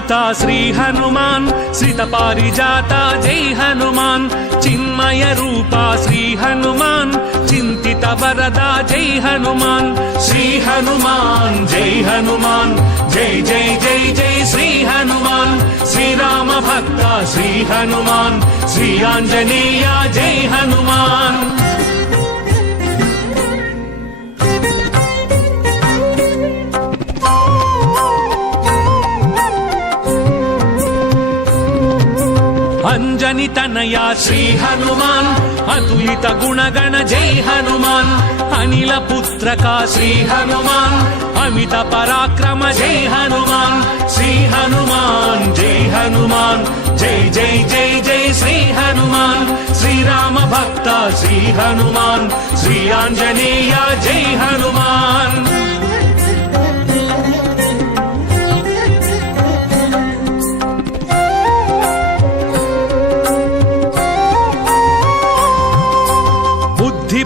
రామదూత శ్రీ హనుమాన్ శ్రిత పారిజాత జై హనుమాన్ చిన్మయ రూప శ్రీ హనుమాన్ చింతిత వరద జై హనుమాన్ శ్రీ హనుమాన్ జై హనుమాన్ జై జై జై జై శ్రీ హనుమాన్ శ్రీరామ భక్త శ్రీ హనుమాన్ శ్రీ ఆంజనేయ జై హనుమాన్ అంజని తనయా శ్రీ హనుమాన్ అతులిత గుణగణ జై హనుమాన్ అనిల పుత్రక శ్రీ హనుమాన్ అమిత పరాక్రమ జై హనుమాన్ శ్రీ హనుమాన్ జై హనుమాన్ జై జై జై జై శ్రీ హనుమాన్ శ్రీరామ భక్త శ్రీ హనుమాన్ శ్రీ ఆంజనేయ జై హనుమాన్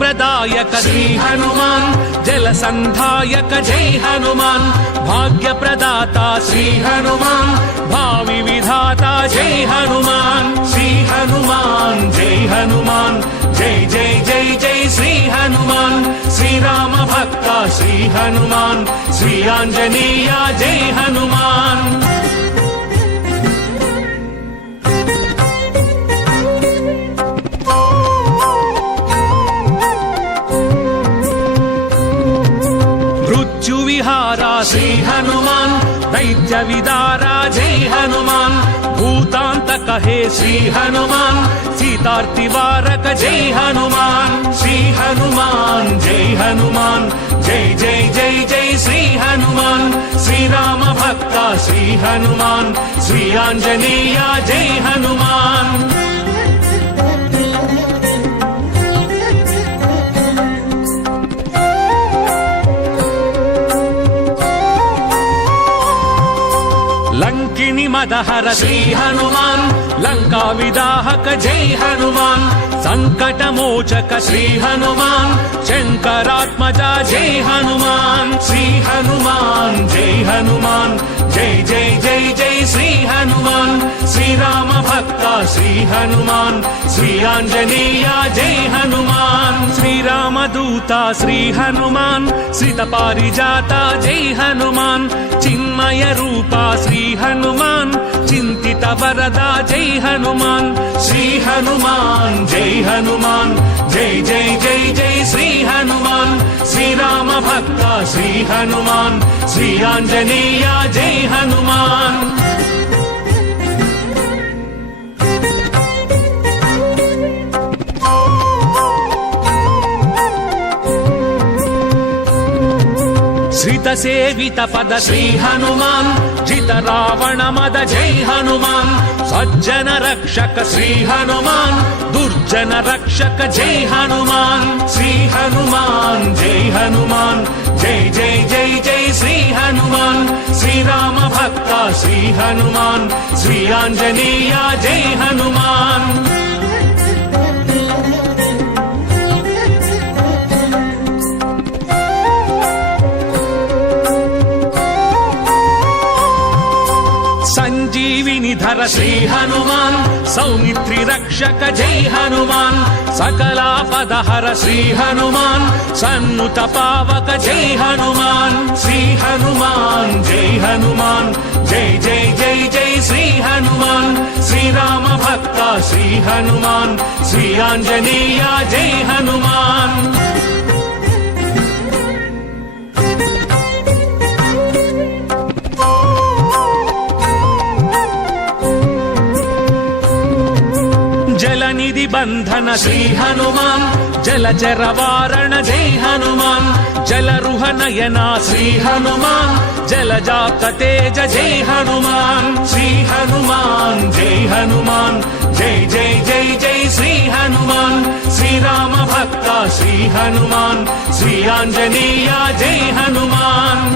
ప్రదాయక శ్రీ హనుమాన్ జల సంధాయక జై హనుమాన్ భాగ్య ప్రదాత శ్రీ హనుమాన్ భావి విధాత జై హనుమాన్ శ్రీ హనుమాన్ జై హనుమాన్ జై జై జై జై శ్రీ హనుమాన్ శ్రీరామ భక్త శ్రీ హనుమాన్ శ్రీ ఆంజనేయ జై హనుమాన్ విహారా శ్రీ హనుమాన్ దైత్య విదారా జై హనుమాన్ భూతాంతక హే శ్రీ హనుమాన్ సీతార్తి వారక జై హనుమాన్ శ్రీ హనుమాన్ జై హనుమాన్ జై జై జై జై శ్రీ హనుమాన్ శ్రీరామ భక్త శ్రీ హనుమాన్ శ్రీ ఆంజనేయ జై హనుమాన్ లంకిని మదహర శ్రీ హనుమాన్ లంకా విదాహక జై హనుమాన్ సంకటమోచక శ్రీ హనుమాన్ శంకరాత్మజ జై హనుమాన్ శ్రీ హనుమాన్ జై హనుమాన్ జై జై జై జై శ్రీ హనుమాన్ శ్రీరామ భక్త శ్రీ హనుమాన్ శ్రీ ఆంజనేయ జై హనుమాన్ శ్రీరామదూత శ్రీ హనుమాన్ శ్రిత పారిజాత జై హనుమాన్ చిన్మయ రూప శ్రీ హనుమాన్ చింతిత వరద జై హనుమాన్ శ్రీ హనుమాన్ జై హనుమాన్ జై జై జై జై శ్రీ హనుమాన్ శ్రీరామ భక్త శ్రీ హనుమాన్ శ్రీ ఆంజనేయ జై హనుమాన్ శ్రిత సేవిత పద శ్రీ హనుమాన్ జిత రావణ మద జై హనుమాన్ సజ్జన రక్షక శ్రీ హనుమాన్ దుర్జన రక్షక జై హనుమాన్ శ్రీ హనుమాన్ జై హనుమాన్ జై జై జై జై శ్రీ హనుమాన్ శ్రీరామ భక్త శ్రీ హనుమాన్ శ్రీ ఆంజనేయ జై హనుమాన్ సంజీవిని ధర శ్రీ హనుమాన్ సౌమిత్రి రక్షక జై హనుమాన్ సకలాపదహర శ్రీ హనుమాన్ సన్నుత పావక జై హనుమాన్ శ్రీ హనుమాన్ జై హనుమాన్ జై జై జై జై శ్రీ హనుమాన్ శ్రీరామ భక్త శ్రీ హనుమాన్ శ్రీ ఆంజనేయ జై హనుమాన్ జలనిధి బంధన శ్రీ హనుమాన్ జలచర వారణ జై హనుమాన్ జలరుహ నయన శ్రీ హనుమాన్ జలజాత తేజ జై హనుమాన్ శ్రీ హనుమాన్ జై హనుమాన్ జై జై జై జై శ్రీ హనుమాన్ శ్రీరామ భక్త శ్రీ హనుమాన్ శ్రీ ఆంజనేయ జై హనుమాన్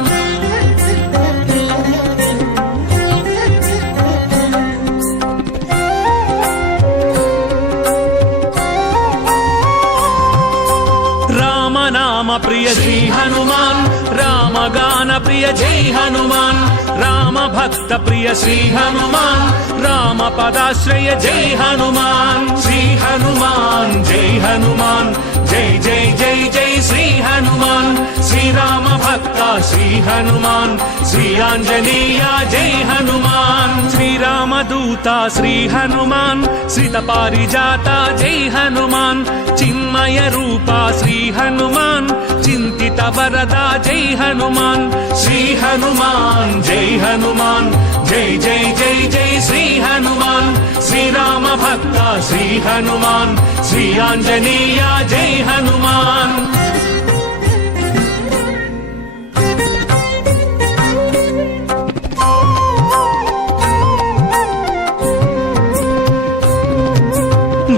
ప్రియ శ్రీ హనుమాన్ రామగాన ప్రియ జై హనుమాన్ రామ భక్త ప్రియ శ్రీ హనుమాన్ రామ పదాశ్రయ జై హనుమాన్ శ్రీ హనుమాన్ జై హనుమాన్ జై జై జై జై శ్రీ హనుమాన్ శ్రీరామ భక్త శ్రీ హనుమాన్ శ్రీ ఆంజనేయ జై హనుమాన్ శ్రీరామదూత శ్రీ హనుమాన్ శ్రిత పారిజాత జై హనుమాన్ చిన్మయ రూప శ్రీ హనుమాన్ చింతిత వరద జై హనుమాన్ శ్రీ హనుమాన్ జై హనుమాన్ జై జై జై జై శ్రీ హనుమాన్ శ్రీరామ భక్త శ్రీ హనుమాన్ శ్రీ ఆంజనేయ జై హనుమాన్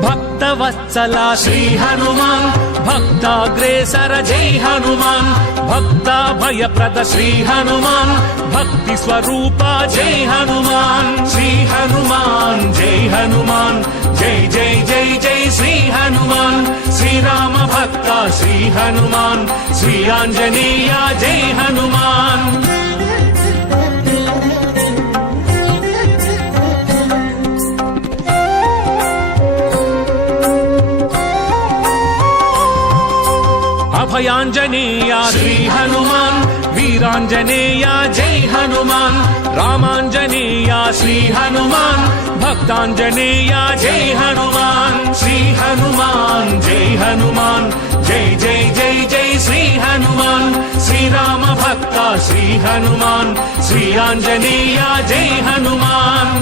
భక్తవత్సల శ్రీ హనుమాన్ భక్తాగ్రేసర జై హనుమాన్ భక్తాభయప్రద శ్రీ హనుమాన్ భక్తి స్వరూప జై హనుమాన్ శ్రీ హనుమాన్ జై హనుమాన్ జై జై జై జై శ్రీ హనుమాన్ శ్రీరామ భక్త శ్రీ హనుమాన్ శ్రీ ఆంజనేయ జై హనుమాన్ అభయాంజనేయ శ్రీ హనుమాన్ వీరాంజనేయ జై హనుమాన్ రామాంజనేయ శ్రీ హనుమాన్ భక్తాంజనేయ జై హనుమాన్ శ్రీ హనుమాన్ జై హనుమాన్ జై జై జై జై శ్రీ హనుమాన్ శ్రీరామ భక్త శ్రీ హనుమాన్ శ్రీ ఆంజనేయ జై హనుమాన్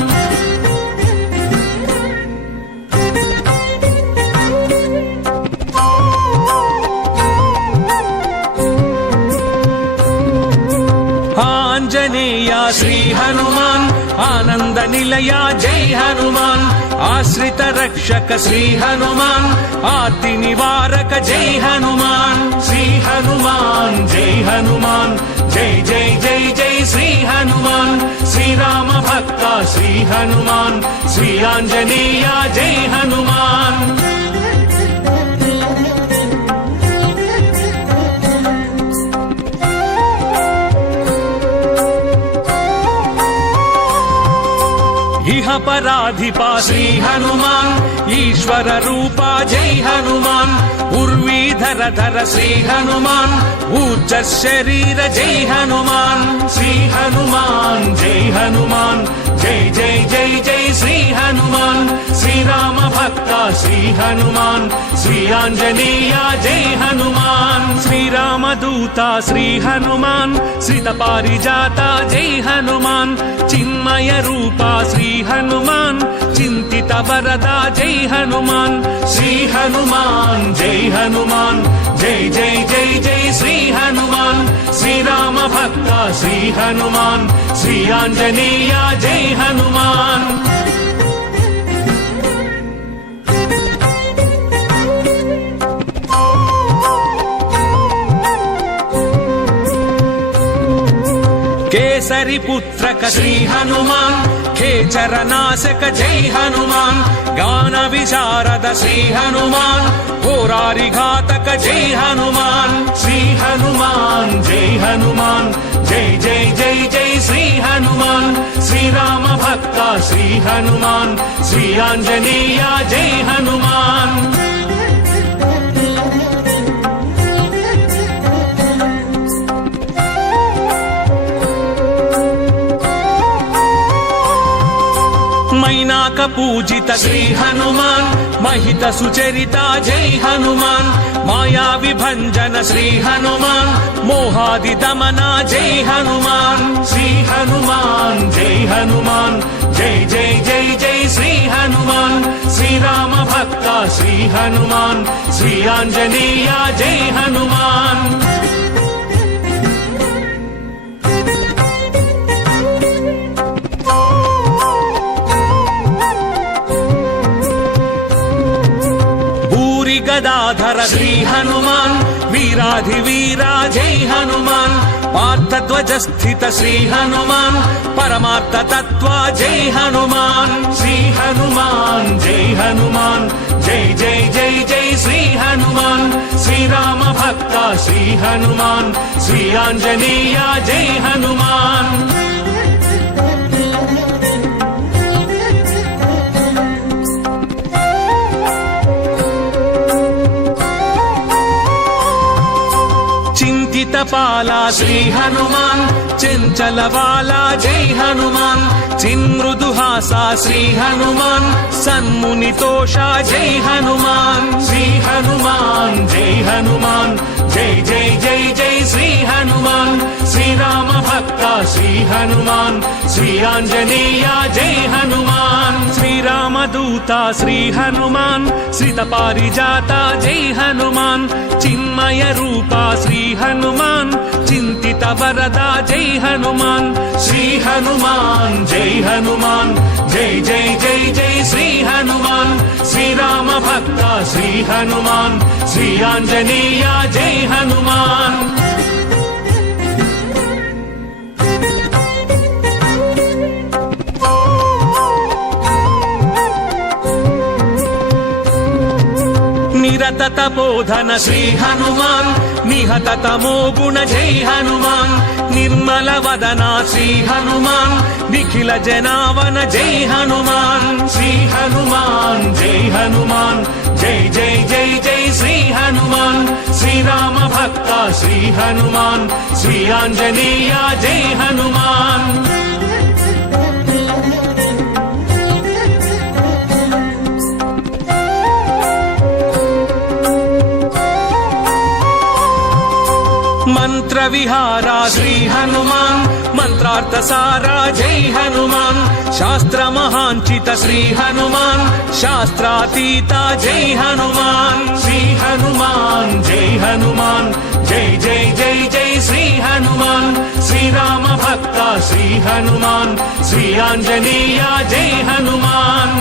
ఆంజనేయ శ్రీ హనుమాన్ ఆనంద నిలయ జై హనుమాన్ ఆశ్రిత రక్షక శ్రీ హనుమాన్ ఆర్తి నివారక జై హనుమాన్ శ్రీ హనుమాన్ జై హనుమాన్ జై జై జై జై శ్రీ హనుమాన్ శ్రీరామ భక్త శ్రీ హనుమాన్ శ్రీ ఆంజనేయ జై హనుమాన్ ఇహ పరాధిపా శ్రీ హనుమాన్ ఈశ్వర రూపా జై హనుమాన్ ఉర్వీధర ధర శ్రీ హనుమాన్ ఊర్జ శరీర జై హనుమాన్ శ్రీ హనుమాన్ జై హనుమాన్ జై జై జై జై శ్రీ హనుమాన్ శ్రీరామ భక్త శ్రీ హనుమాన్ శ్రీ ఆంజనేయ జై హనుమాన్ శ్రీరామదూత శ్రీ హనుమాన్ శ్రిత పారిజాత జై హనుమాన్ చిన్మయ రూప శ్రీ హనుమాన్ చింతిత వరద జై హనుమాన్ శ్రీ హనుమాన్ జై హనుమాన్ జై జై జై జై శ్రీ హనుమాన్ శ్రీరామ భక్త శ్రీ హనుమాన్ శ్రీ ఆంజనేయ జై హనుమాన్ కేసరి పుత్రక శ్రీ హనుమాన్ ఖేచర నాశక జై హనుమాన్ గాన విశారద శ్రీ హనుమాన్ ఘోరారి ఘాతక జై హనుమాన్ శ్రీ హనుమాన్ జై హనుమాన్ జై జై జై జై శ్రీ హనుమాన్ శ్రీరామ భక్త శ్రీ హనుమాన్ శ్రీ ఆంజనేయ జై హనుమాన్ మైనాక పూజిత శ్రీ హనుమాన్ మహిత సుచరిత జై హనుమాన్ మాయా విభంజన శ్రీ హనుమాన్ మోహాది దమన జై హనుమాన్ శ్రీ హనుమాన్ జై హనుమాన్ జై జై జై జై శ్రీ హనుమాన్ శ్రీరామ భక్త శ్రీ హనుమాన్ శ్రీ ఆంజనేయ జై హనుమాన్ గదాధర శ్రీ హనుమాన్ వీరాధి వీరా జై హనుమాన్ పార్థధ్వజ స్థిత శ్రీ హనుమాన్ పరమార్థ తత్వ జై హనుమాన్ శ్రీ హనుమాన్ జై హనుమాన్ జై జై జై జై శ్రీ హనుమాన్ శ్రీరామ భక్త శ్రీ హనుమాన్ శ్రీ ఆంజనేయ జై హనుమాన్ చింతితపాలా శ్రీ హనుమాన్ చెంచలవాలా జై హనుమాన్ చిన్మృదుహాసా శ్రీ హనుమాన్ సన్మునితోషా జై హనుమాన్ శ్రీ హనుమాన్ జై హనుమాన్ జై జై జై జై శ్రీ హనుమాన్ శ్రీరామ భక్త శ్రీ హనుమాన్ శ్రీ ఆంజనేయ జై హనుమాన్ శ్రీరామదూత శ్రీ హనుమాన్ శ్రిత పారిజాత జై హనుమాన్ చిన్మయ రూప శ్రీ హనుమాన్ చింతిత వరద జై హనుమాన్ శ్రీ హనుమాన్ జై హనుమాన్ జై జై జై జై శ్రీ హనుమాన్ శ్రీరామ భక్త శ్రీ హనుమాన్ శ్రీ ఆంజనేయ జై హనుమాన్ నిరత తపోధన శ్రీ హనుమాన్ నిహత తమో గుణ జై హనుమాన్ నిర్మల వదన శ్రీ హనుమాన్ నిఖిల జనావన జై హనుమాన్ శ్రీ హనుమాన్ జై హనుమాన్ జై జై జై జై శ్రీ హనుమాన్ శ్రీరామ భక్త శ్రీ హనుమాన్ శ్రీ ఆంజనేయ జై హనుమాన్ మంత్ర విహారా శ్రీ హనుమాన్ మంత్రార్థ సారా జై హనుమాన్ శాస్త్ర మహాంచిత శ్రీ హనుమాన్ శాస్త్రాతీత జై హనుమాన్ శ్రీ హనుమాన్ జై హనుమాన్ జై జై జై జై శ్రీ హనుమాన్ శ్రీరామ భక్త శ్రీ హనుమాన్ శ్రీ ఆంజనేయ జై హనుమాన్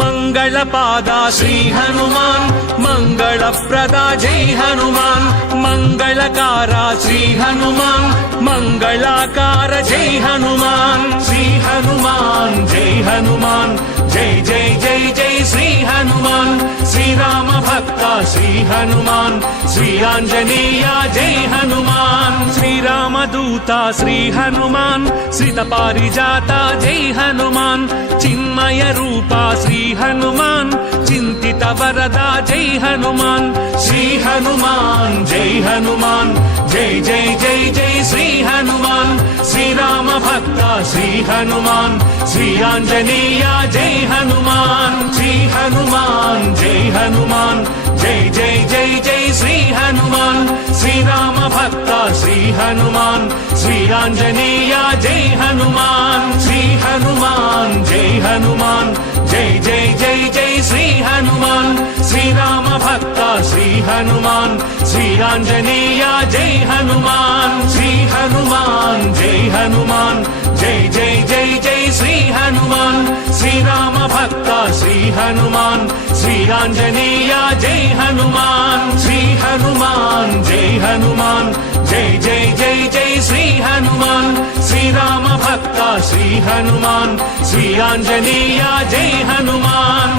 మంగళపాదా శ్రీ హనుమాన్ మంగళప్రదా జై హనుమాన్ మంగళకారా శ్రీ హనుమాన్ మంగళాకార జై హనుమాన్ శ్రీ హనుమాన్ జై హనుమాన్ జై జై జై జై శ్రీ హనుమాన్ శ్రీరామ భక్త శ్రీ హనుమాన్ శ్రీ ఆంజనేయ జై హనుమాన్ శ్రీరామదూత శ్రీ హనుమాన్ శ్రిత పారిజాత జై హనుమాన్ చిన్మయ రూప శ్రీ హనుమాన్ చింతిత వరద జై హనుమాన్ శ్రీ హనుమాన్ జై హనుమాన్ జై జై జై జై శ్రీ హనుమాన్ శ్రీరామ భక్త శ్రీ హనుమాన్ శ్రీ ఆంజనేయ జై హనుమాన్ శ్రీ హనుమాన్ జై హనుమాన్ జై జై జై జై శ్రీ హనుమాన్ శ్రీరామ భక్త శ్రీ హనుమాన్ శ్రీ ఆంజనేయ జై హనుమాన్ శ్రీ హనుమాన్ జై హనుమాన్ జై జై జై జై శ్రీ హనుమాన్ శ్రీరామ భక్త శ్రీ హనుమాన్ శ్రీ ఆంజనేయ జై హనుమాన్ శ్రీ హనుమాన్ జై హనుమాన్ జై జై జై జై శ్రీ హనుమాన్ శ్రీరామ భక్త శ్రీ హనుమాన్ శ్రీ ఆంజనేయ జై హనుమాన్ శ్రీ హనుమాన్ జై హనుమాన్ జై జై జై జై శ్రీ హనుమాన్ శ్రీరామ భక్త శ్రీ హనుమాన్ శ్రీ ఆంజనేయ జై హనుమాన్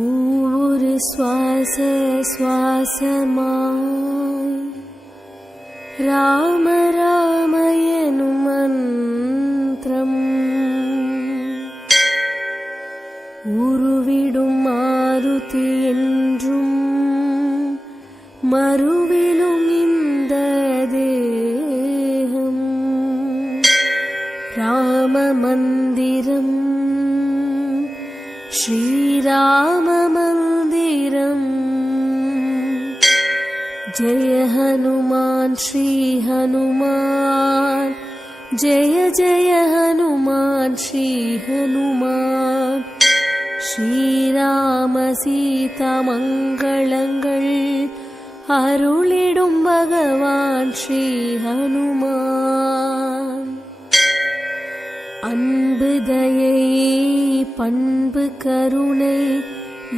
ஒவ்வொரு சுவாச சுவாசமாய் ராம ராம எனும் மந்திரம் உருவிடும் மாருதி என்றும் மறுவிலும் இந்த தேகம் ராம மந்திரம் श्रीराम मंदिरम जय हनुमान श्री हनुमान जय जय हनुमान श्री हनुमान श्रीराम सीता मंगलंगल अरुளிடும் भगवान श्री हनुमान அன்பு தயை பண்பு கருணை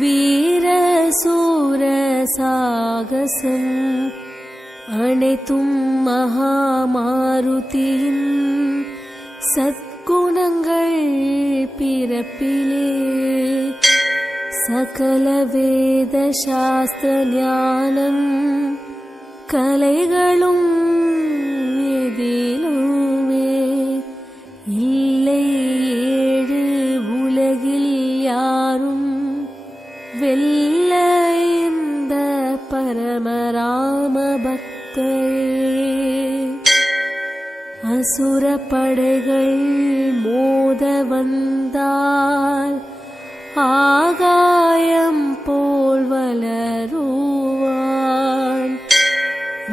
வீர சூர சாகசம் அனைத்தும் மகாமாருதியின் சத்குணங்கள் பிறப்பிலே சகல வேத சாஸ்திர ஞானம் கலைகளும் எதிலுமே இல்லை ஏழு உலகில் யாரும் வெல்ல இந்த பரமராம பக்தரே. அசுர படைகள் மோத வந்தால் ஆகாயம் போல் வளருவான்.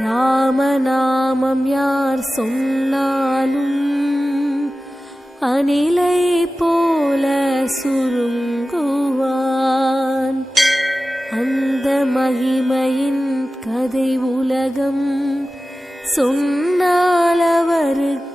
ராமநாமம் யார் சொன்னாலும் அணிலை போல சுருங்குவான். அந்த மகிமையின் கதை உலகம் சொன்னால் அவருக்கு